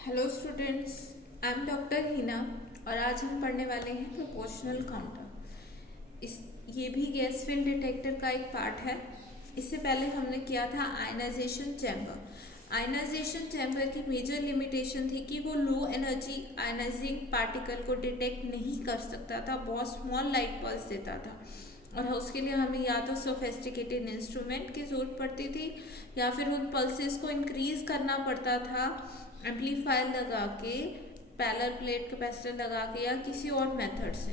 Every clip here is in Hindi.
Hello students, I am doctor Hina और आज हम पढ़ने वाले हैं प्रोपोर्शनल काउंटर। इस ये भी गैस फिल्ड डिटेक्टर का एक पार्ट है। इससे पहले हमने किया था आयनाइजेशन चैम्बर। आयनाइजेशन चैम्बर की मेजर लिमिटेशन थी कि वो लो एनर्जी आयनाइजिंग पार्टिकल को डिटेक्ट नहीं कर सकता था, बहुत स्मॉल लाइट पल्स देता था और उसके लिए हमें या तो सोफेस्टिकेटेड इंस्ट्रूमेंट की ज़रूरत पड़ती थी या फिर उन पल्सेस को इंक्रीज करना पड़ता था एम्पलीफायर लगा के, पैरेलल प्लेट कैपेसिटर लगा के या किसी और मेथड से।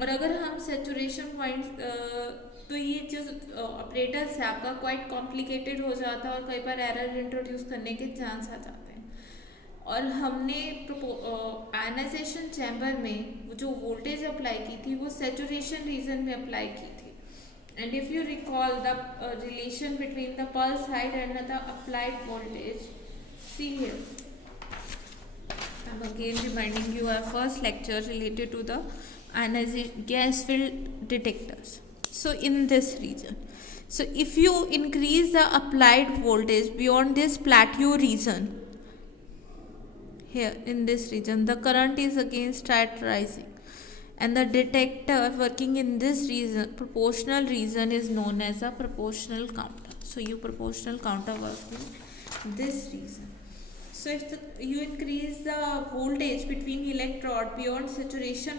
और अगर हम सेचुरेशन पॉइंट तो ये जो ऑपरेटर्स है आपका क्वाइट कॉम्प्लिकेटेड हो जाता है और कई बार एरर इंट्रोड्यूस करने के चांस आ जाते हैं। और हमने आयनाइजेशन चैम्बर में जो वोल्टेज अप्लाई की थी वो सेचुरेशन रीजन में अप्लाई की थी। And if you recall the relation between the pulse height and the applied voltage, see here, I'm again reminding you our first lecture related to the ionization gas filled detectors. So in this region, so if you increase the applied voltage beyond this plateau region, here in this region the current is again start rising and the detector working in this region, proportional region, is known as a proportional counter. So your proportional counter works in this region. So if you increase the voltage between electrode beyond saturation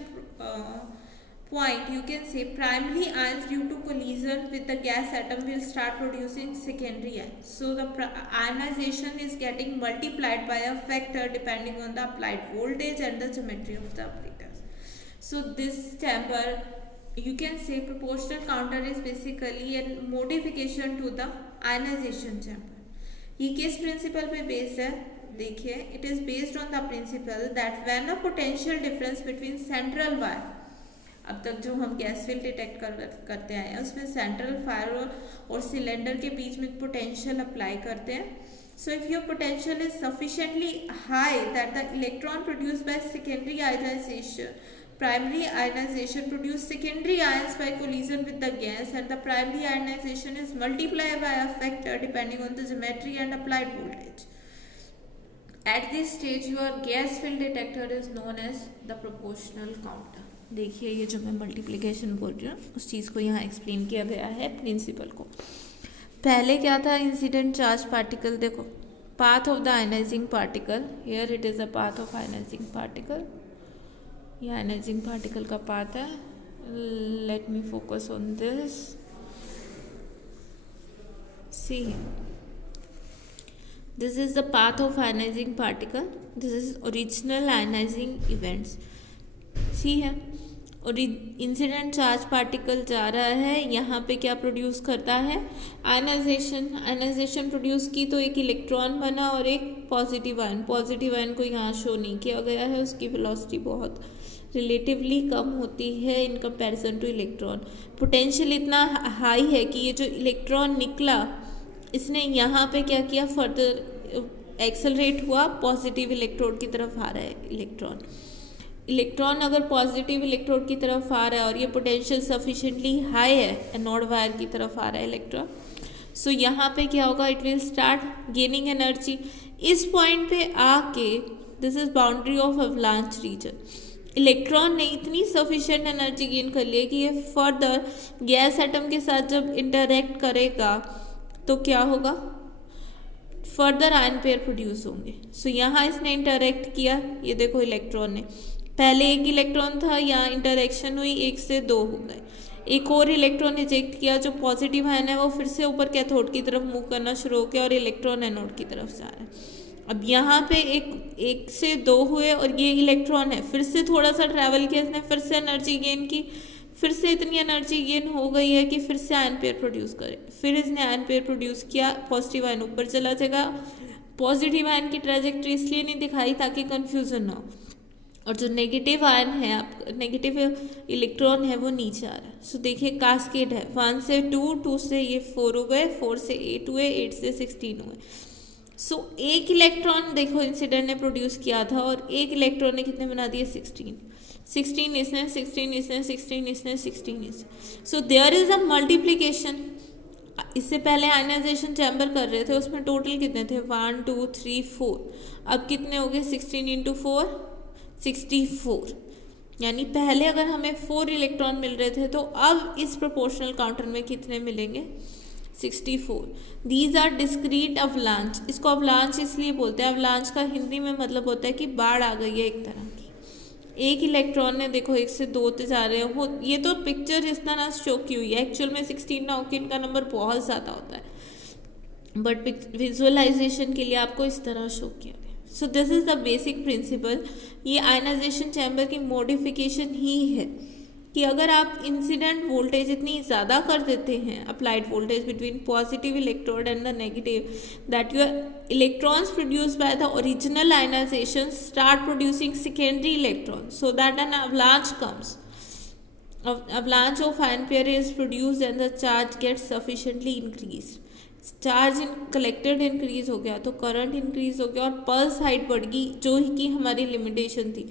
point, you can say primary ions due to collision with the gas atom will start producing secondary ions. So the ionization is getting multiplied by a factor depending on the applied voltage and the geometry of the operators. So this chamber, you can say proportional counter is basically a modification to the ionization chamber. ये किस प्रिंसिपल पे बेस्ड है? देखिए, it is based on the principal that when a potential difference between central wire, अब तक जो हम गैस फील्ड डिटेक्ट करते आए हैं उसमें सेंट्रल फायर और सिलेंडर के बीच में पोटेंशियल अप्लाई करते हैं. So if your potential is sufficiently high that the electron produce by secondary ionization, primary ionization produce secondary ions by collision with the gas, and the primary ionization is multiplied by a factor depending on the geometry and applied voltage. At this stage your gas field detector is known as the proportional counter. देखिए, ये जो मैं मल्टीप्लिकेशन बोल रही हूँ उस चीज़ को यहाँ एक्सप्लेन किया गया है प्रिंसिपल को. पहले क्या था? Incident charge particle. देखो, path of the ionising particle, here it is a path of ionising particle. ये आयनाइजिंग पार्टिकल का पाथ है. Let me focus on this. See, this is the path of ionising particle. This is original ionising events. See है, और इंसिडेंट चार्ज पार्टिकल जा रहा है, यहाँ पे क्या प्रोड्यूस करता है? आयनाइजेशन. आयनाइजेशन प्रोड्यूस की तो एक इलेक्ट्रॉन बना और एक पॉजिटिव आयन. पॉजिटिव आयन को यहाँ शो नहीं किया गया है, उसकी वेलोसिटी बहुत रिलेटिवली कम होती है in comparison two electron. Potential इतना हाई है कि ये जो इलेक्ट्रॉन निकला इसने यहाँ पे क्या किया? फर्दर एक्सेलरेट हुआ, पॉजिटिव इलेक्ट्रोड की तरफ आ रहा है इलेक्ट्रॉन अगर पॉजिटिव इलेक्ट्रोड की तरफ आ रहा है और ये पोटेंशियल सफिशिएंटली हाई है, एनोड वायर की तरफ आ रहा है इलेक्ट्रॉन, सो यहाँ पे क्या होगा? It will start gaining energy. इस पॉइंट पे आके, this is boundary of avalanche region, electron ने इतनी सफिशिएंट एनर्जी गेन कर ली है कि ये फर्दर गैस एटम के साथ जब इंटरेक्ट करेगा तो क्या होगा? फर्दर आयन पेयर प्रोड्यूस होंगे. सो यहाँ इसने इंटरेक्ट किया, ये देखो इलेक्ट्रॉन ने, पहले एक इलेक्ट्रॉन था, यहाँ इंटरेक्शन हुई, एक से दो हो गए. एक और इलेक्ट्रॉन इजेक्ट किया, जो पॉजिटिव आयन है वो फिर से ऊपर कैथोड की तरफ मूव करना शुरू हो गया और इलेक्ट्रॉन एनोड की तरफ जा रहा है. अब यहाँ पे एक से दो हुए और ये इलेक्ट्रॉन है, फिर से थोड़ा सा ट्रैवल किया इसने, फिर से एनर्जी गेन की, फिर से इतनी एनर्जी गेन हो गई है कि फिर से आयन पेयर प्रोड्यूस करे. फिर इसने आयन पेयर प्रोड्यूस किया, पॉजिटिव आयन ऊपर चला जाएगा. पॉजिटिव आयन की ट्रेजेक्ट्री इसलिए नहीं दिखाई ताकि कन्फ्यूजन ना हो, और जो नेगेटिव आयन है, आप नेगेटिव इलेक्ट्रॉन है वो नीचे आ रहा है. सो देखिए कास्केड है, 1 से 2, 2 से ये 4 हो गए, 4 से 8 हुए, 8 से 16 हुए. सो एक इलेक्ट्रॉन देखो इंसिडेंट ने प्रोड्यूस किया था और एक इलेक्ट्रॉन ने कितने बना दिए? 16. 16 इसने, 16 इसने, 16 इसने, 16 इसने. So there is a multiplication. इससे पहले आयनाइजेशन चैम्बर कर रहे थे, उसमें टोटल कितने थे, 1 2 3 4, अब कितने हो गए, 16 इंटू 4 64। यानी पहले अगर हमें 4 इलेक्ट्रॉन मिल रहे थे तो अब इस प्रोपोर्शनल काउंटर में कितने मिलेंगे, 64। These are discrete avalanche. इसको अवलांच इसलिए बोलते हैं, अवलांच का हिंदी में मतलब होता है कि बाढ़ आ गई है एक तरह की। एक इलेक्ट्रॉन ने देखो 1 से 2 ते जा रहे हो, ये तो पिक्चर इस तरह शो की हुई है, एक्चुअल में 16 नॉकिन का नंबर बहुत ज़्यादा होता है, बट विजुअलाइजेशन के लिए आपको इस तरह शो किया गया। So this is the basic principle. ये आयनाइजेशन चैम्बर की मॉडिफिकेशन ही है कि अगर आप इंसिडेंट वोल्टेज इतनी ज़्यादा कर देते हैं, applied voltage between positive electrode and the negative, that your electrons produced by the original ionization start producing secondary electron, so that an avalanche comes. Avalanche of ion pair is produced and the charge gets sufficiently increased. Charge collected increase हो गया तो करंट इंक्रीज हो गया और पल्स हाइट बढ़ गई, जो कि हमारी लिमिटेशन थी।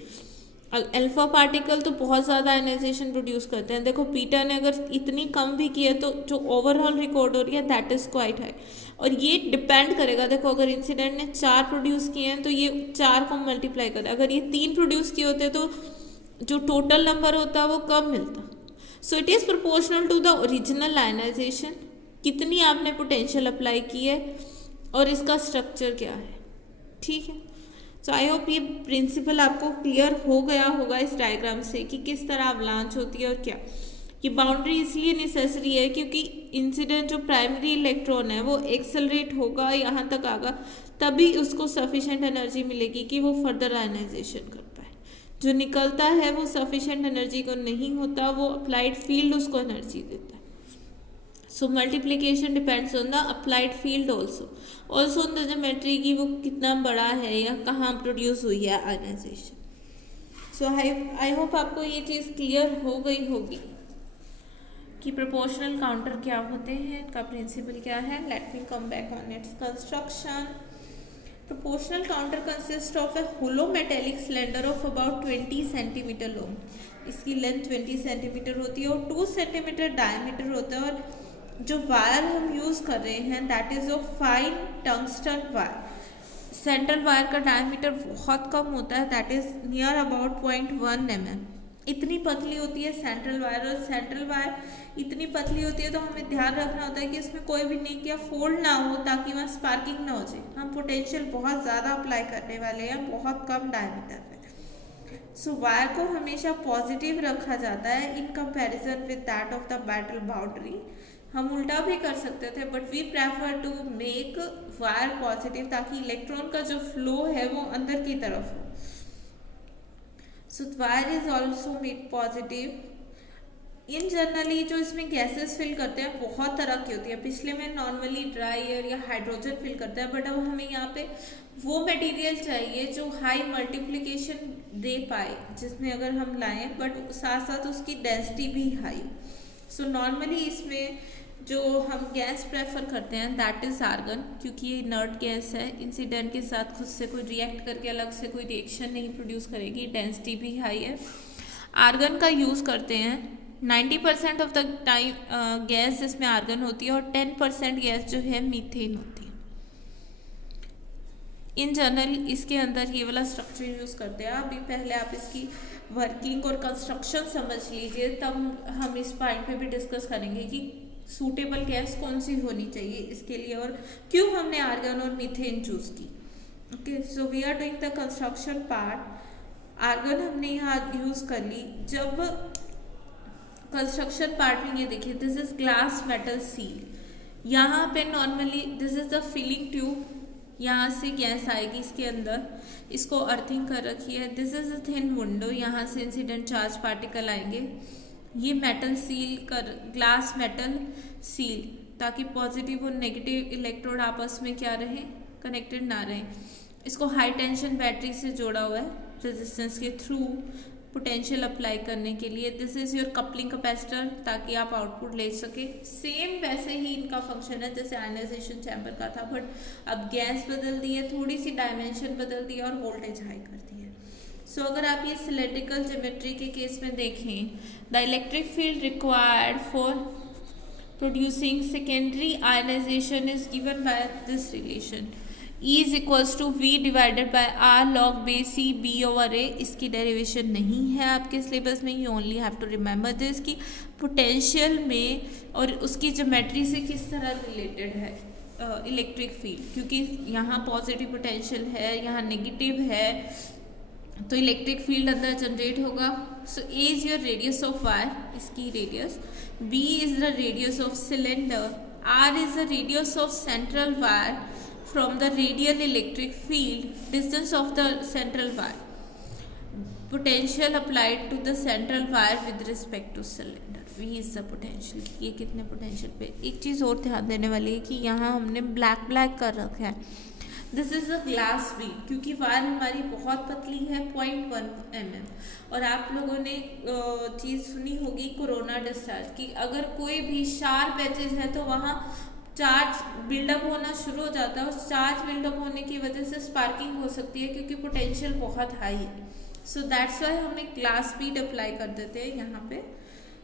अल्फा पार्टिकल तो बहुत ज़्यादा आयनाइजेशन प्रोड्यूस करते हैं, देखो बीटा ने अगर इतनी कम भी की है तो जो ओवरऑल रिकॉर्ड हो रही है दैट इज़ क्वाइट हाई। और ये डिपेंड करेगा, देखो अगर इंसिडेंट ने 4 प्रोड्यूस किए हैं तो ये 4 को मल्टीप्लाई करे, अगर ये 3 प्रोड्यूस किए होते तो जो टोटल नंबर होता वो कम मिलता। So it is proportional to the original ionization, कितनी आपने पोटेंशियल अप्लाई की है और इसका स्ट्रक्चर क्या है, ठीक है। सो आई होप ये प्रिंसिपल आपको क्लियर हो गया होगा इस डायग्राम से कि किस तरह अवलांच होती है और क्या। ये बाउंड्री इसलिए नेसेसरी है क्योंकि इंसिडेंट जो प्राइमरी इलेक्ट्रॉन है वो एक्सेलरेट होगा, यहाँ तक आगा, तभी उसको सफिशेंट एनर्जी मिलेगी कि वो फर्दर आयनाइजेशन कर पाए। जो निकलता है वो सफिशेंट एनर्जी को नहीं होता, वो अप्लाइड फील्ड उसको एनर्जी देता है। So multiplication depends on the applied field also on the geometry की वो कितना बड़ा है या कहाँ प्रोड्यूस हुई है आयनाइजेशन। सो आई होप आपको ये चीज़ क्लियर हो गई होगी कि प्रोपोर्शनल काउंटर क्या होते हैं, इनका प्रिंसिपल क्या है। Let me come back on its construction. Proportional counter consists of a hollow metallic cylinder of about 20 centimeter long. इसकी लेंथ 20 सेंटीमीटर होती है और 2 सेंटीमीटर डायमीटर होता है। और जो वायर हम यूज़ कर रहे हैं that is of fine tungsten wire. Central wire का डायमीटर बहुत कम होता है, that is near about 0.1 mm। इतनी पतली होती है सेंट्रल वायर, और सेंट्रल वायर इतनी पतली होती है तो हमें ध्यान रखना होता है कि इसमें कोई भी नीक या फोल्ड ना हो ताकि वहाँ स्पार्किंग ना हो जाए। हम पोटेंशियल बहुत ज़्यादा अप्लाई करने वाले हैं बहुत कम डायमीटर पे। सो वायर को हमेशा पॉजिटिव रखा जाता है in comparison with that of the metal boundary. हम उल्टा भी कर सकते थे but we prefer to make wire positive ताकि इलेक्ट्रॉन का जो फ्लो है वो अंदर की तरफ हो। So wire is also made positive. In generally जो इसमें गैसेस फिल करते हैं बहुत तरह की होती है। पिछले में नॉर्मली ड्राई एयर या हाइड्रोजन फिल करता है, बट अब हमें यहाँ पे वो मटेरियल चाहिए जो हाई मल्टीप्लिकेशन दे पाए, जिसमें अगर हम लाएं बट साथ साथ उसकी डेंसिटी भी हाई। सो नॉर्मली इसमें जो हम गैस प्रेफर करते हैं दैट इज़ आर्गन, क्योंकि ये इनर्ट गैस है, इंसिडेंट के साथ खुद से कोई रिएक्ट करके अलग से कोई रिएक्शन नहीं प्रोड्यूस करेगी, डेंसिटी भी हाई है। आर्गन का यूज़ करते हैं 90% ऑफ द टाइम गैस इसमें आर्गन होती है और 10% गैस जो है मीथेन होती है। इन जनरल इसके अंदर ये वाला स्ट्रक्चर यूज़ करते हैं। अभी पहले आप इसकी वर्किंग और कंस्ट्रक्शन समझ लीजिए, तब हम इस पॉइंट पे भी डिस्कस करेंगे कि सूटेबल गैस कौन सी होनी चाहिए इसके लिए और क्यों हमने आर्गन और मीथेन चूज़ की। Okay, so we are doing the construction part. Argon हमने यहाँ यूज़ कर ली। जब कंस्ट्रक्शन पार्ट में ये देखिए, this is glass metal seal. यहाँ पे normally this is the filling tube, यहाँ से गैस आएगी इसके अंदर, इसको अर्थिंग कर रखी है। This is a thin window, यहाँ से इंसिडेंट चार्ज पार्टिकल आएंगे। ये मेटल सील कर, ग्लास मेटल सील, ताकि पॉजिटिव और नेगेटिव इलेक्ट्रोड आपस में क्या रहे, कनेक्टेड ना रहे। इसको हाई टेंशन बैटरी से जोड़ा हुआ है रेजिस्टेंस के थ्रू पोटेंशियल अप्लाई करने के लिए। This is your coupling capacitor, ताकि आप आउटपुट ले सके। सेम वैसे ही इनका फंक्शन है जैसे आयनाइजेशन चैम्बर का था, बट अब गैस बदल दी है, थोड़ी सी डायमेंशन बदल दी है और वोल्टेज हाई कर दी है। सो अगर आप ये सिलेंड्रिकल ज्योमेट्री के केस में देखें, the electric field required for producing secondary ionization is given by this relation. E is equals to V divided by R log base C B over A. इसकी डेरिवेशन नहीं है आपके सिलेबस में, you only have to remember this कि पोटेंशियल में और उसकी ज्योमेट्री से किस तरह रिलेटेड है इलेक्ट्रिक फील्ड, क्योंकि यहाँ पॉजिटिव पोटेंशियल है, यहाँ नेगेटिव है, तो इलेक्ट्रिक फील्ड अंदर जनरेट होगा. So A is your radius of wire, इसकी radius. B is the radius of cylinder. R is the radius of central wire from the radial electric field, distance of the central wire, potential applied to the central wire with respect to cylinder. V is the potential. ये कितने पोटेंशियल पे. एक चीज़ और ध्यान देने वाली है कि यहाँ हमने ब्लैक कर रखा है. This is a glass Beed, क्योंकि वायर हमारी बहुत पतली है 0.1 mm. और आप लोगों ने चीज़ सुनी होगी कोरोना डिस्चार्ज की, अगर कोई भी शार्प एजेस है तो वहाँ चार्ज बिल्डअप होना शुरू हो जाता है. उस चार्ज बिल्डअप होने की वजह से स्पार्किंग हो सकती है क्योंकि पोटेंशियल बहुत हाई है. सो दैट्स वाई हम एक ग्लास बीड अप्लाई कर देते हैं यहाँ पे.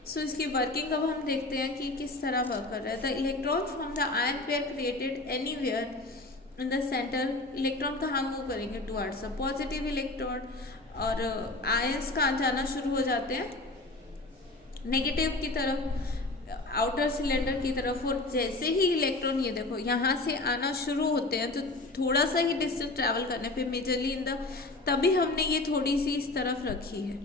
सो इसकी वर्किंग अब हम देखते हैं कि किस तरह वर्क कर रहा है. The electron from the ion pair created anywhere in the centre. Electron कहाँ मूव करेंगे? Towards the positive electron. और आयंस कहाँ जाना शुरू हो जाते हैं? नेगेटिव की तरफ, आउटर सिलेंडर की तरफ. और जैसे ही इलेक्ट्रॉन ये देखो यहाँ से आना शुरू होते हैं तो थोड़ा सा ही डिस्टेंस ट्रैवल करने पे मेजरली इन द, तभी हमने ये थोड़ी सी इस तरफ रखी है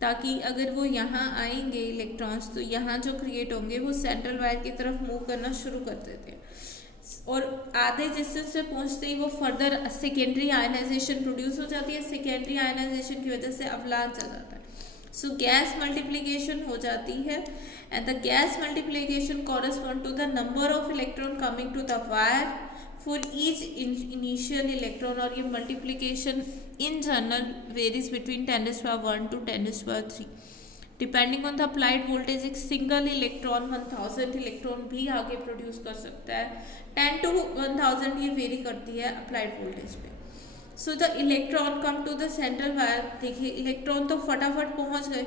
ताकि अगर वो यहाँ आएंगे इलेक्ट्रॉन्स तो यहाँ जो क्रिएट होंगे वो सेंट्रल वायर की तरफ मूव करना शुरू कर देते हैं. और आधे डिस्टेंस से पहुँचते ही वो फर्दर सेकेंडरी आयनाइजेशन प्रोड्यूस हो जाती है. सेकेंडरी आयनाइजेशन की वजह से अवलांच आ जाता है. सो गैस मल्टीप्लिकेशन हो जाती है and the gas multiplication correspond to the number of electron coming to the wire for each initial electron. और ये multiplication in general varies between 10⁻⁴ to 10⁻³ depending on the applied voltage. एक single electron 1000 electron भी आगे produce कर सकता है. 10 to 1000 ये vary करती है applied voltage पे. So the electron come to the central wire. देखिए इलेक्ट्रॉन तो फटाफट पहुंच गए,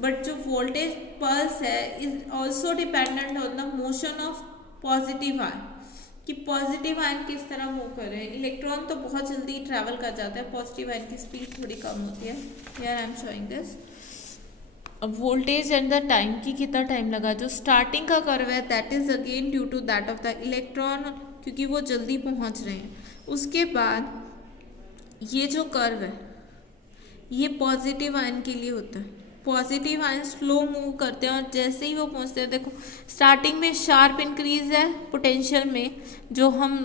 बट जो वोल्टेज पल्स है is also dependent on the motion of positive ion, कि पॉजिटिव आयन किस तरह मूव कर रहे हैं. इलेक्ट्रॉन तो बहुत जल्दी ट्रैवल कर जाता है, पॉजिटिव आयन की स्पीड थोड़ी कम होती है. Here I am showing this. अब वोल्टेज एंड द टाइम की कितना टाइम लगा. जो स्टार्टिंग का कर्व है that is again due to that of the electron, क्योंकि वो जल्दी पहुंच रहे हैं. उसके बाद ये जो कर्व है ये पॉजिटिव आयन के लिए होता है. पॉजिटिव आयन स्लो मूव करते हैं और जैसे ही वो पहुंचते हैं, देखो स्टार्टिंग में शार्प इंक्रीज है पोटेंशियल में, जो हम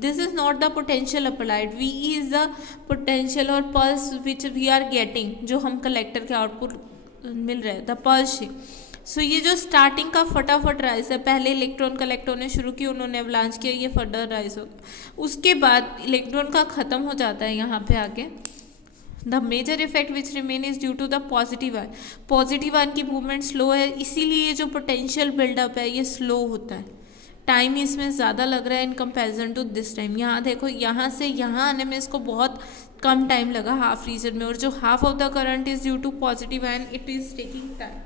this is not the potential applied. V is the potential और pulse which we are getting, जो हम कलेक्टर के आउटपुट मिल रहे हैं, द पल्स शेप. सो ये जो स्टार्टिंग का फटाफट राइज है, पहले इलेक्ट्रॉन कलेक्ट होने शुरू किए, उन्होंने अवलांच किया, ये फर्दर राइज हो गया. उसके बाद इलेक्ट्रॉन का ख़त्म हो जाता है यहाँ पे आके. The major effect which remain is due to the positive ion. Positive ion की मूवमेंट स्लो है, इसीलिए जो पोटेंशियल बिल्डअप है ये स्लो होता है. टाइम इसमें ज़्यादा लग रहा है in comparison to this time. यहाँ देखो यहाँ से यहाँ आने में इसको बहुत कम टाइम लगा हाफ रीजन में, और जो half of the current is due to positive ion, it is taking time.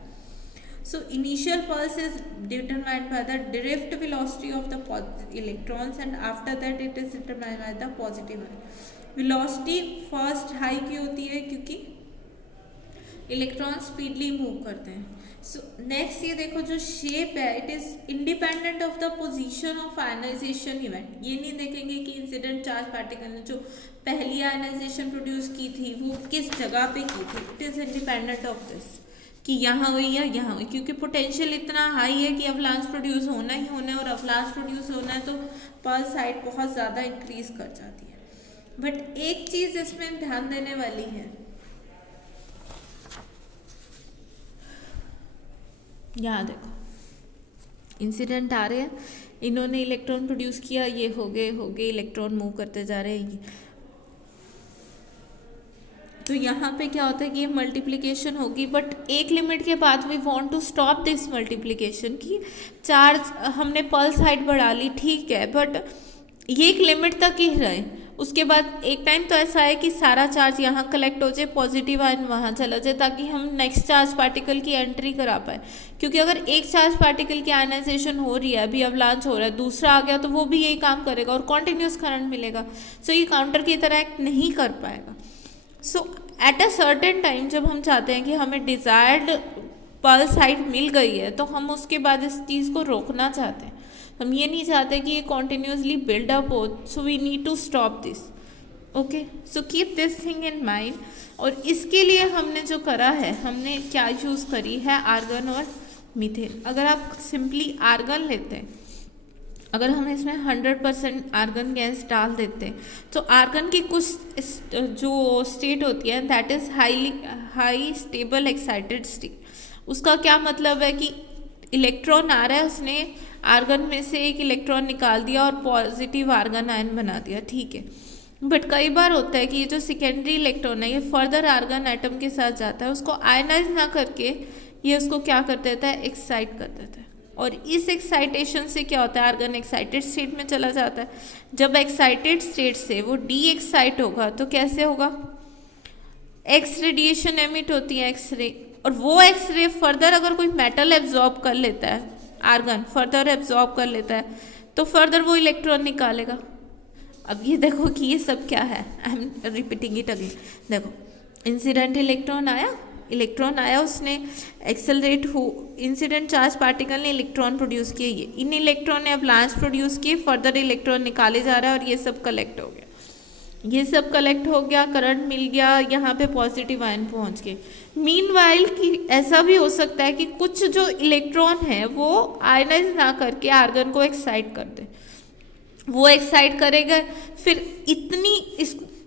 So initial pulse is determined by the drift velocity of the electrons, and after that it is determined by the positive ion. Velocity first high की होती है क्योंकि इलेक्ट्रॉन स्पीडली मूव करते हैं. सो नेक्स्ट ये देखो जो शेप है it is independent of the position of ionization event. ये नहीं देखेंगे कि इंसिडेंट चार्ज पार्टिकल ने जो पहली आयनाइजेशन प्रोड्यूस की थी वो किस जगह पे की थी. It is independent of this कि यहाँ हुई या यहाँ हुई, क्योंकि पोटेंशियल इतना हाई है कि अवलांच प्रोड्यूस होना ही होना है, और अवलांच प्रोड्यूस होना है तो पल्स हाइट बहुत ज़्यादा इंक्रीज कर जाती है. बट एक चीज़ इसमें ध्यान देने वाली है, यहाँ देखो इंसिडेंट आ रहे हैं, इन्होंने इलेक्ट्रॉन प्रोड्यूस किया, ये हो गए इलेक्ट्रॉन मूव करते जा रहे हैं. तो यहाँ पे क्या होता है कि ये मल्टीप्लिकेशन होगी, बट एक लिमिट के बाद we want to stop this multiplication. की चार्ज हमने पल्स हाइट बढ़ा ली, ठीक है, बट ये एक लिमिट तक ही रहे. उसके बाद एक टाइम तो ऐसा है कि सारा चार्ज यहाँ कलेक्ट हो जाए, पॉजिटिव आयन वहाँ चला जाए, ताकि हम नेक्स्ट चार्ज पार्टिकल की एंट्री करा पाए। क्योंकि अगर एक चार्ज पार्टिकल की आयनाइजेशन हो रही है, अभी अवलांच हो रहा है, दूसरा आ गया तो वो भी यही काम करेगा और कॉन्टिन्यूस करंट मिलेगा। सो ये काउंटर की तरह एक्ट नहीं कर पाएगा। सो एट अ सर्टेन टाइम जब हम चाहते हैं कि हमें डिजायर्ड पल्स हाइट मिल गई है, तो हम उसके बाद इस चीज़ को रोकना चाहते हैं। हम ये नहीं चाहते कि ये कॉन्टिन्यूसली बिल्डअप हो, so we need to stop this. Okay, so keep this thing in mind. और इसके लिए हमने जो करा है, हमने क्या यूज़ करी है, आर्गन और मीथेन। अगर आप सिंपली आर्गन लेते हैं, अगर हम इसमें 100% आर्गन गैस डाल देते हैं, तो आर्गन की कुछ जो स्टेट होती है that is high stable excited state. उसका क्या मतलब है कि इलेक्ट्रॉन आ रहा है, उसने आर्गन में से एक इलेक्ट्रॉन निकाल दिया और पॉजिटिव आर्गन आयन बना दिया, ठीक है। बट कई बार होता है कि ये जो सेकेंडरी इलेक्ट्रॉन है, ये फर्दर आर्गन एटम के साथ जाता है, उसको आयनाइज ना करके ये उसको क्या कर देता है, एक्साइट कर देता है। और इस एक्साइटेशन से क्या होता है, आर्गन एक्साइटेड स्टेट में चला जाता है। जब एक्साइटेड स्टेट से वो डी एक्साइट होगा तो कैसे होगा, एक्स रेडिएशन एमिट होती है, एक्सरे, और वो एक्सरे फर्दर अगर कोई मेटल एब्जॉर्ब कर लेता है, आर्गन फर्दर एब्जॉर्ब कर लेता है, तो फर्दर वो इलेक्ट्रॉन निकालेगा। अब ये देखो कि ये सब क्या है, I am repeating it again. देखो, इंसिडेंट इलेक्ट्रॉन आया, उसने एक्सेलरेट हो, इंसिडेंट चार्ज पार्टिकल ने इलेक्ट्रॉन प्रोड्यूस किए, ये इन इलेक्ट्रॉन ने अवलांच प्रोड्यूस किए, फर्दर इलेक्ट्रॉन निकाले जा रहा है और ये सब कलेक्ट हो गया, ये सब कलेक्ट हो गया, करंट मिल गया, यहाँ पे पॉजिटिव आयन पहुँच गए। मीनवाइल की ऐसा भी हो सकता है कि कुछ जो इलेक्ट्रॉन है वो आयनाइज ना करके आर्गन को एक्साइट कर दे, वो एक्साइट करेगा, फिर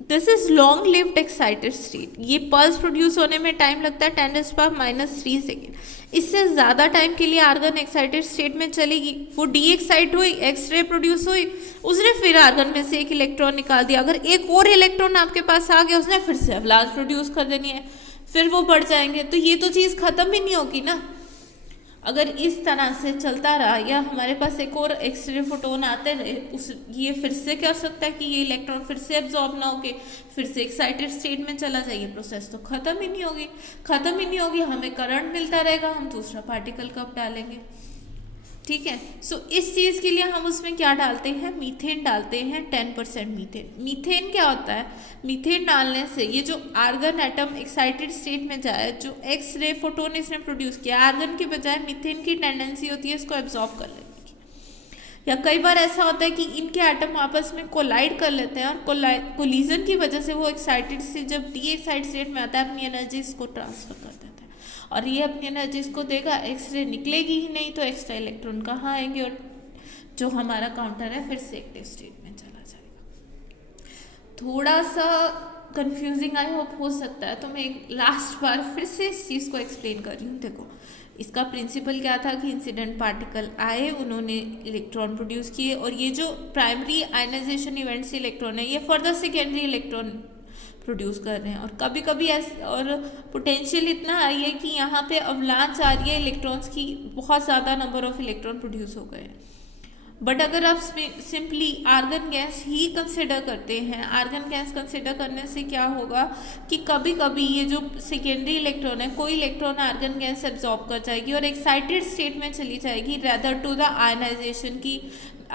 this is long lived excited state. ये पल्स प्रोड्यूस होने में टाइम लगता है 10⁻³ सेकेंड। इससे ज़्यादा टाइम के लिए आर्गन एक्साइटेड स्टेट में चलेगी, वो डी एक्साइट हुई, एक्सरे प्रोड्यूस हुई, उसने फिर आर्गन में से एक इलेक्ट्रॉन निकाल दिया। अगर एक और इलेक्ट्रॉन आपके पास आ गया, उसने फिर से अवलांच प्रोड्यूस कर देनी है, फिर वो बढ़ जाएंगे, तो ये तो चीज़ खत्म ही नहीं होगी ना। अगर इस तरह से चलता रहा या हमारे पास एक और एक्सरे फोटोन आते रहे, ये फिर से क्या हो सकता है कि ये इलेक्ट्रॉन फिर से एब्जॉर्ब ना होके फिर से एक्साइटेड स्टेट में चला जाए, ये प्रोसेस तो खत्म ही नहीं होगी, हमें करंट मिलता रहेगा, हम दूसरा पार्टिकल कब डालेंगे, ठीक है। सो इस चीज़ के लिए हम उसमें क्या डालते हैं, मीथेन डालते हैं, 10% मीथेन। मीथेन क्या होता है, मीथेन डालने से ये जो आर्गन एटम एक्साइटेड स्टेट में जाए, जो एक्स रे फोटोन इसने प्रोड्यूस किया, आर्गन के बजाय मीथेन की टेंडेंसी होती है इसको एब्जॉर्ब कर लेने की। या कई बार ऐसा होता है कि इनके एटम आपस में कोलाइड कर लेते हैं और कोलिजन की वजह से वो एक्साइटेड से जब डी एक्साइट स्टेट में आता है, अपनी एनर्जी इसको ट्रांसफर कर देता है, और ये अपनी एनर्जी इसको देगा, एक्सरे निकलेगी ही नहीं, तो एक्स्ट्रा इलेक्ट्रॉन कहाँ आएंगे और जो हमारा काउंटर है फिर से एक्टिव स्टेट में चला जाएगा। थोड़ा सा कंफ्यूजिंग आई होप हो सकता है, तो मैं एक लास्ट बार फिर से इस चीज़ को एक्सप्लेन कर रही हूँ। देखो, इसका प्रिंसिपल क्या था कि इंसिडेंट पार्टिकल आए, उन्होंने इलेक्ट्रॉन प्रोड्यूस किए, और ये जो प्राइमरी आयनाइजेशन इवेंट से इलेक्ट्रॉन है, ये फर्दर सेकेंडरी इलेक्ट्रॉन प्रोड्यूस कर रहे हैं। और कभी कभी और पोटेंशियल इतना हाई है कि यहाँ पे अवलांच आ रही है इलेक्ट्रॉन्स की, बहुत ज़्यादा नंबर ऑफ इलेक्ट्रॉन प्रोड्यूस हो गए हैं। बट अगर आप सिंपली आर्गन गैस ही कंसिडर करते हैं, आर्गन गैस कंसिडर करने से क्या होगा कि कभी कभी ये जो सेकेंडरी इलेक्ट्रॉन है, कोई इलेक्ट्रॉन आर्गन गैस एब्जॉर्ब कर जाएगी और एक्साइटेड स्टेट में चली जाएगी, रेदर टू द आयनाइजेशन की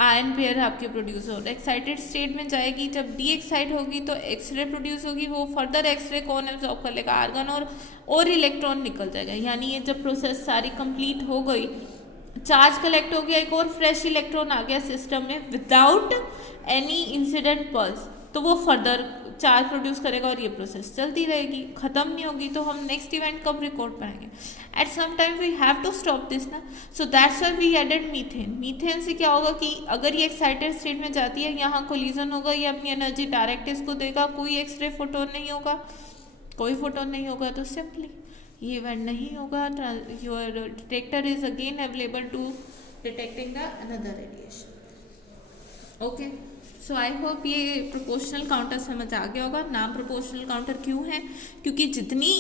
आयन पेयर आपके प्रोड्यूस हो रहा है। एक्साइटेड स्टेट में जाएगी, जब डी एक्साइट होगी तो एक्सरे प्रोड्यूस होगी, वो फर्दर एक्सरे कौन एब्जॉर्ब कर लेगा, आर्गन, और इलेक्ट्रॉन निकल जाएगा। यानी ये जब प्रोसेस सारी कंप्लीट हो गई, चार्ज कलेक्ट हो गया, एक और फ्रेश इलेक्ट्रॉन आ गया सिस्टम में विदाउट एनी इंसिडेंट पल्स, तो वो फर्दर चार्ज प्रोड्यूस करेगा और ये प्रोसेस चलती रहेगी, खत्म नहीं होगी। तो हम नेक्स्ट इवेंट कब रिकॉर्ड करेंगे, at some time we have to stop this ना। So that's why we added methane. Methane से क्या होगा कि अगर ये एक्साइटेड स्टेट में जाती है, यहाँ कोलिजन होगा, ये अपनी एनर्जी डायरेक्ट इसको देगा, कोई एक्सरे फोटोन नहीं होगा, कोई फोटोन नहीं होगा, तो सिंपली ये इवेंट नहीं होगा। Your detector is again available to detecting the another radiation. Okay, so I hope ये प्रोपोर्शनल काउंटर समझ आ गया होगा। नाम प्रोपोर्शनल काउंटर क्यों है, क्योंकि जितनी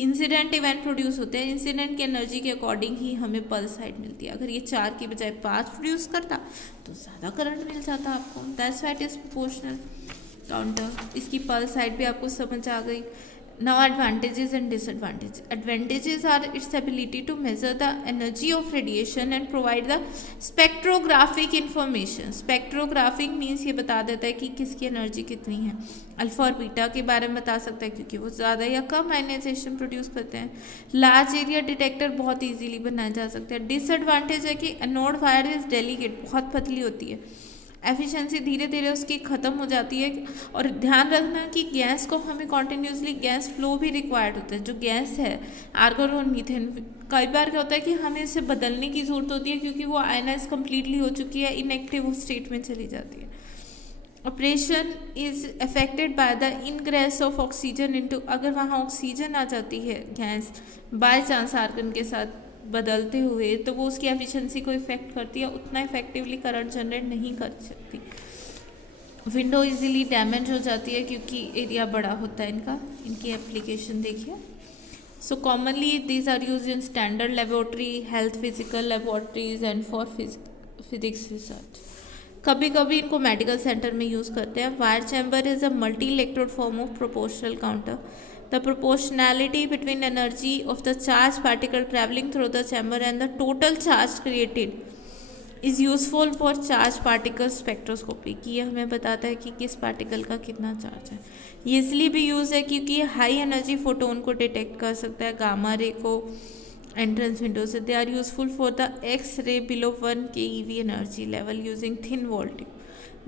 इंसिडेंट इवेंट प्रोड्यूस होते हैं, इंसिडेंट की एनर्जी के अकॉर्डिंग ही हमें पल्स हाइट मिलती है। अगर ये 4 की बजाय 5 प्रोड्यूस करता तो ज़्यादा करंट मिल जाता आपको, that's why it is proportional. Counter, इसकी पल्स साइड भी आपको समझ आ गई। Now advantages and disadvantage. Advantages are its ability to measure the energy of radiation and provide the spectrographic information. Spectrographic means ये बता देता है कि किसकी एनर्जी कितनी है। अल्फा और बीटा के बारे में बता सकता है क्योंकि वो ज़्यादा या कम आयनाइजेशन प्रोड्यूस करते हैं। लार्ज एरिया डिटेक्टर बहुत ईजीली बनाया जा सकता है। डिसएडवांटेज है कि एनोड वायर इज डेलिकेट, बहुत पतली होती है, एफिशिएंसी धीरे धीरे उसकी ख़त्म हो जाती है। और ध्यान रखना कि गैस को हमें कॉन्टिन्यूसली गैस फ्लो भी रिक्वायर्ड होता है। जो गैस है आर्गन और मीथेन, कई बार क्या होता है कि हमें इसे बदलने की ज़रूरत होती है क्योंकि वो आयनाइज कम्प्लीटली हो चुकी है, इनएक्टिव स्टेट में चली जाती है। Operation is affected by the ingress of oxygen into, अगर वहाँ ऑक्सीजन आ जाती है गैस बाय चांस आर्गन के साथ बदलते हुए, तो वो उसकी एफिशिएंसी को इफेक्ट करती है, उतना इफेक्टिवली करंट जनरेट नहीं कर सकती। विंडो इजीली डैमेज हो जाती है क्योंकि एरिया बड़ा होता है इनका। इनकी एप्लीकेशन देखिए। So commonly these are use in standard laboratory, health physical laboratories and for physics research. कभी कभी इनको मेडिकल सेंटर में यूज़ करते हैं। Wire chamber is a multi electrode form of proportional counter. The proportionality between energy of the charged particle traveling through the chamber and the total charge created is useful for charged particle spectroscopy। कि ये हमें बताता है कि किस पार्टिकल का कितना चार्ज है। ये इसलिए भी यूज़ है क्योंकि ये हाई एनर्जी फोटोन को डिटेक्ट कर सकता है, गामा रे को एंट्रेंस विंडो से। They are useful for the X ray below 1 keV energy level using thin voltage.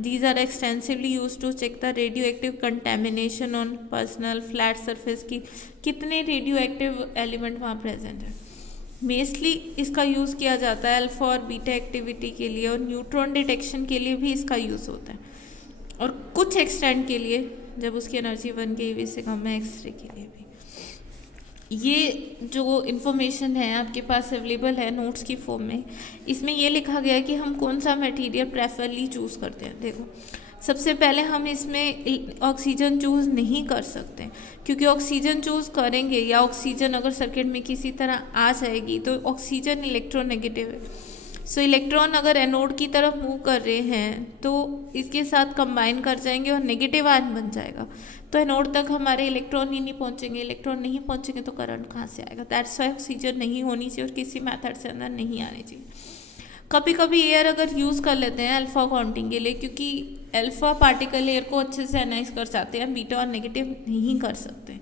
These are extensively used to check the radioactive contamination on personal flat surface की कितने radioactive element वहाँ present है। मेनली इसका यूज़ किया जाता है अल्फा और बीटा एक्टिविटी के लिए, और न्यूट्रॉन डिटेक्शन के लिए भी इसका यूज़ होता है, और कुछ एक्सटेंट के लिए जब उसकी एनर्जी 1 keV से कम है, एक्सरे के लिए भी। ये जो इन्फॉर्मेशन है आपके पास अवेलेबल है नोट्स की फॉर्म में। इसमें ये लिखा गया है कि हम कौन सा मटेरियल प्रेफरली चूज़ करते हैं। देखो, सबसे पहले हम इसमें ऑक्सीजन चूज़ नहीं कर सकते, क्योंकि ऑक्सीजन चूज़ करेंगे या ऑक्सीजन अगर सर्किट में किसी तरह आ जाएगी तो ऑक्सीजन इलेक्ट्रोनेगेटिव है। सो इलेक्ट्रॉन अगर एनोड की तरफ मूव कर रहे हैं तो इसके साथ कंबाइन कर जाएंगे और नेगेटिव आयन बन जाएगा, तो एनोड तक हमारे इलेक्ट्रॉन ही नहीं पहुंचेंगे। इलेक्ट्रॉन नहीं पहुंचेंगे तो करंट कहाँ से आएगा। दैट्स वाई ऑक्सीजन नहीं होनी चाहिए और किसी मेथड से अंदर नहीं आनी चाहिए। कभी कभी एयर अगर यूज़ कर लेते हैं अल्फा काउंटिंग के लिए, क्योंकि अल्फा पार्टिकल एयर को अच्छे से एनालाइज कर जाते हैं, बीटा और नेगेटिव नहीं कर सकते।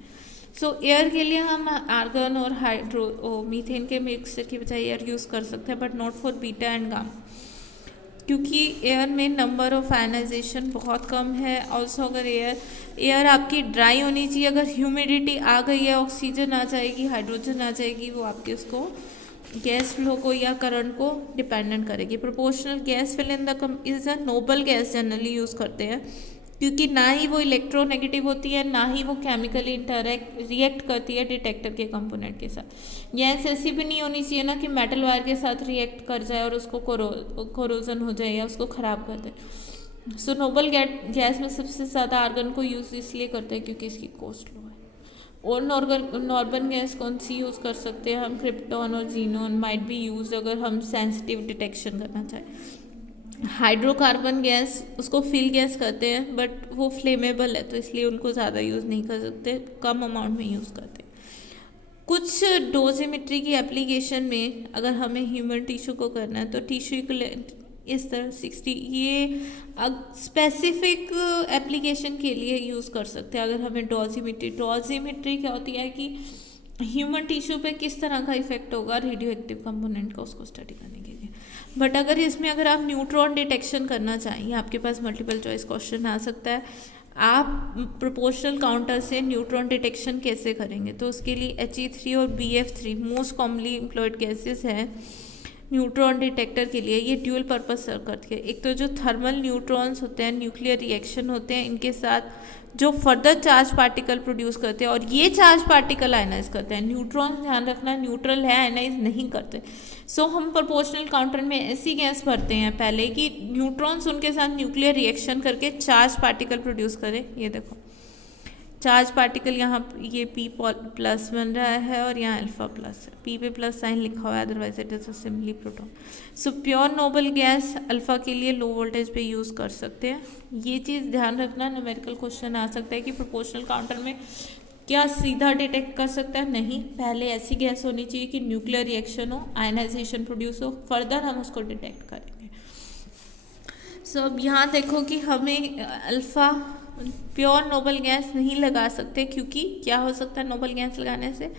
सो एयर के लिए हम आर्गन और मीथेन के मिक्सचर की बजाय एयर यूज़ कर सकते हैं, but not for beta and gamma, क्योंकि एयर में नंबर ऑफ आयनाइजेशन बहुत कम है। ऑल्सो अगर एयर आपकी ड्राई होनी चाहिए, अगर ह्यूमिडिटी आ गई है ऑक्सीजन आ जाएगी, हाइड्रोजन आ जाएगी, वो आपके उसको गैस फ्लो को या करंट को डिपेंडेंट करेगी। Proportional gas fill in the is a noble gas generally use करते हैं, क्योंकि ना ही वो इलेक्ट्रोनेगेटिव होती है, ना ही वो केमिकली रिएक्ट करती है डिटेक्टर के कंपोनेंट के साथ। गैस ऐसी भी नहीं होनी चाहिए ना कि मेटल वायर के साथ रिएक्ट कर जाए और उसको कोरोजन हो जाए या उसको ख़राब कर दे। सो नोबल गैस में सबसे ज़्यादा आर्गन को यूज़ इसलिए करते हैं क्योंकि इसकी कॉस्ट लो है। और नॉर्मल गैस कौन सी यूज़ कर सकते हैं हम? क्रिप्टॉन और जीनोन माइट बी यूज अगर हम सेंसिटिव डिटेक्शन करना चाहें। हाइड्रोकार्बन गैस उसको फिल गैस करते हैं, बट वो फ्लेमेबल है तो इसलिए उनको ज़्यादा यूज़ नहीं कर सकते, कम अमाउंट में यूज़ करते हैं। कुछ डोजिमेट्री की एप्लीकेशन में अगर हमें ह्यूमन टिश्यू को करना है तो टिश्यू इक्विवेलेंट इस तरह 60 ये स्पेसिफिक एप्लीकेशन के लिए यूज़ कर सकते हैं। अगर हमें डोजिमेट्री क्या होती है कि ह्यूमन टिश्यू पे किस तरह का इफेक्ट होगा रेडियो एक्टिव कंपोनेंट का, उसको स्टडी करने के लिए। बट अगर इसमें अगर आप न्यूट्रॉन डिटेक्शन करना चाहिए, आपके पास मल्टीपल चॉइस क्वेश्चन आ सकता है, आप प्रोपोर्शनल काउंटर से न्यूट्रॉन डिटेक्शन कैसे करेंगे? तो उसके लिए He3 और BF3 most commonly employed gases हैं न्यूट्रॉन डिटेक्टर के लिए। ये ड्यूअल पर्पस सर्व करती है। एक तो जो थर्मल न्यूट्रॉन्स होते हैं, न्यूक्लियर रिएक्शन होते हैं, इनके साथ जो फर्दर चार्ज पार्टिकल प्रोड्यूस करते हैं, और ये चार्ज पार्टिकल आयनाइज करते हैं। न्यूट्रॉन ध्यान रखना न्यूट्रल है, आयनाइज नहीं करते। सो हम प्रोपोर्शनल काउंटर में ऐसी गैस भरते हैं पहले कि न्यूट्रॉन्स उनके साथ न्यूक्लियर रिएक्शन करके चार्ज पार्टिकल प्रोड्यूस करें। ये देखो, चार्ज पार्टिकल यहाँ ये P प्लस बन रहा है और यहाँ अल्फा प्लस है, P पे प्लस साइन लिखा हुआ है, otherwise it is a simply proton. So pure noble gas alpha के लिए लो वोल्टेज पे यूज़ कर सकते हैं। ये चीज़ ध्यान रखना, न्यूमेरिकल क्वेश्चन आ सकता है कि प्रोपोर्शनल काउंटर में क्या सीधा डिटेक्ट कर सकता है, नहीं, पहले ऐसी गैस होनी चाहिए कि न्यूक्लियर रिएक्शन हो, आयनाइजेशन प्रोड्यूस हो, फर्दर हम उसको डिटेक्ट करेंगे। सो अब यहाँ देखो कि हमें अल्फ़ा प्योर नोबल गैस नहीं लगा सकते, क्योंकि क्या हो सकता है नोबल गैस लगाने से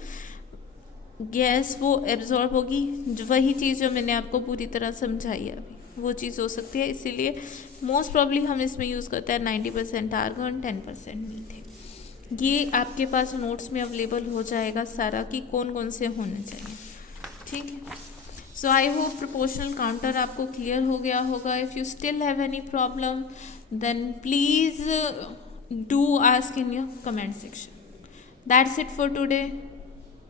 गैस वो एब्जॉर्ब होगी, वही चीज़ जो मैंने आपको पूरी तरह समझाई है अभी, वो चीज़ हो सकती है। इसीलिए मोस्ट प्रॉब्ली हम इसमें यूज़ करते हैं 90% आर्गन 10% मीथेन। ये आपके पास नोट्स में अवेलेबल हो जाएगा सारा कि कौन कौन से होने चाहिए, ठीक है। So I hope proportional counter आपको क्लियर हो गया होगा। If you still have any problem then please do ask in your comment section. That's it for today.